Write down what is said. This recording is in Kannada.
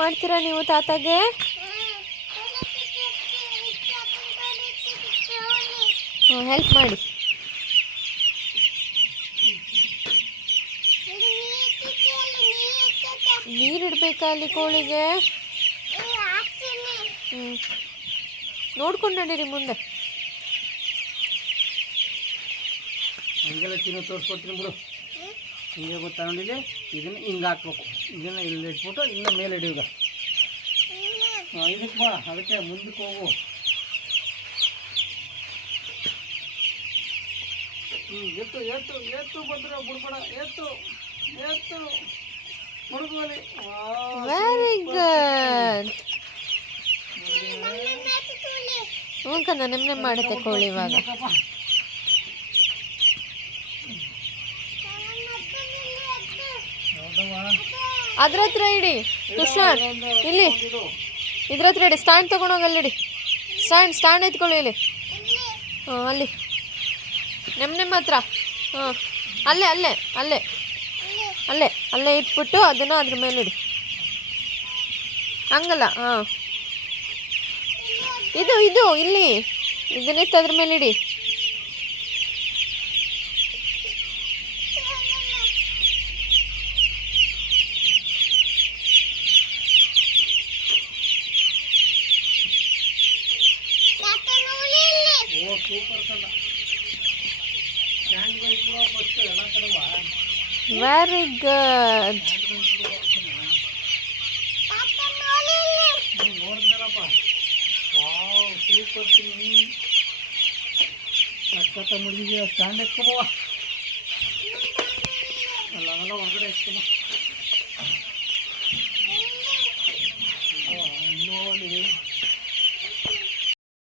ಮಾಡ್ತೀರಾ ನೀವು ತಾತಾಗೆ? ಹೆಲ್ಪ್ ಮಾಡಿ. ನೀರಿಡ್ಬೇಕಾ ಅಲ್ಲಿ ಕೋಳಿಗೆ? ನೋಡ್ಕೊಂಡು ನಡೀರಿ ಮುಂದೆ. ಹಂಗೆಲ್ಲ ತಿನ್ನೋ ತೋರಿಸ್ಕೊಡ್ತೀನಿ ಬಿಡು. ಹಿಂಗೆ ಗೊತ್ತಾ ನೋಡಿಲಿ, ಇದನ್ನು ಹಿಂಗೆ ಹಾಕ್ಬೇಕು. ಇದನ್ನು ಇಲ್ಲಿ ಇಟ್ಬಿಟ್ಟು ಇನ್ನು ಮೇಲೆ ಹಿಡಿಯುಗ. ಇದಕ್ಕೆ ಬಾ, ಅದಕ್ಕೆ ಮುಂದಕ್ಕೆ ಹೋಗು. ಎತ್ತು ಎತ್ತು ಎತ್ತು ಬಂದ್ರೆ ಬಿಡ್ಬೇಡ. ಎತ್ತು ಎತ್ತು ಮುಡುಗೋಲಿ. Very good. ಹ್ಞೂ ಕಂದ, ನೆಮ್ಮನೆ ಮಾಡುತ್ತೆ ಕೋಳಿ ಇವಾಗ. ಅದ್ರ ಹತ್ರ ಇಡಿ ತುಷಾರ್, ಇಲ್ಲಿ ಇದ್ರ ಹತ್ರ ಇಡಿ. ಸ್ಟ್ಯಾಂಡ್ ತೊಗೊಂಡೋಗಲ್ಲಿಡಿ. ಸ್ಟ್ಯಾಂಡ್ ಎತ್ಕೊಳ್ಳಿ ಇಲ್ಲಿ. ಹಾಂ, ಅಲ್ಲಿ ನೆಮ್ಮ ಹತ್ರ. ಹಾಂ, ಅಲ್ಲೇ ಅಲ್ಲೇ ಅಲ್ಲೇ ಅಲ್ಲೇ ಅಲ್ಲೇ ಇಟ್ಬಿಟ್ಟು ಅದನ್ನು ಅದ್ರ ಮೇಲೆ ಇಡಿ. ಹಂಗಲ್ಲ. ಹಾಂ, ಇದು ಇದು ಇಲ್ಲಿ ಇದನ್ನಿತ್ತು ಅದ್ರ ಮೇಲೆ ಇಡಿ. ಸೂಪರ್ ಕಂದ. Very good. ನೋಡಿದ್ನಲ್ಲಪ್ಪ, ವಾವ್ ಸೂಪರ್ ತಿನ್ನಿ. ಸಕ್ಕತ್ತ ಮುಗಿದೆಯಾ. ಸ್ಟ್ಯಾಂಡ್ ಎತ್ಕೊಬವ. ಅಲ್ಲ ಹೊರಗಡೆ ಎತ್ಕೊಬ.